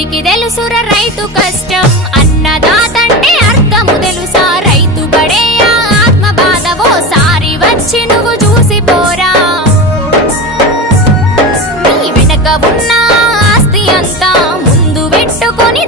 ఎవరికి తెలుసుర రైతు కష్టం అన్నదాతంటే అర్థము తెలుసా రైతు పడే ఆత్మ బాధ ఓసారి వచ్చి నువ్వు చూసిపోరా నీ వెనక ఉన్న ఆస్తి అంతా ముందు పెట్టుకొని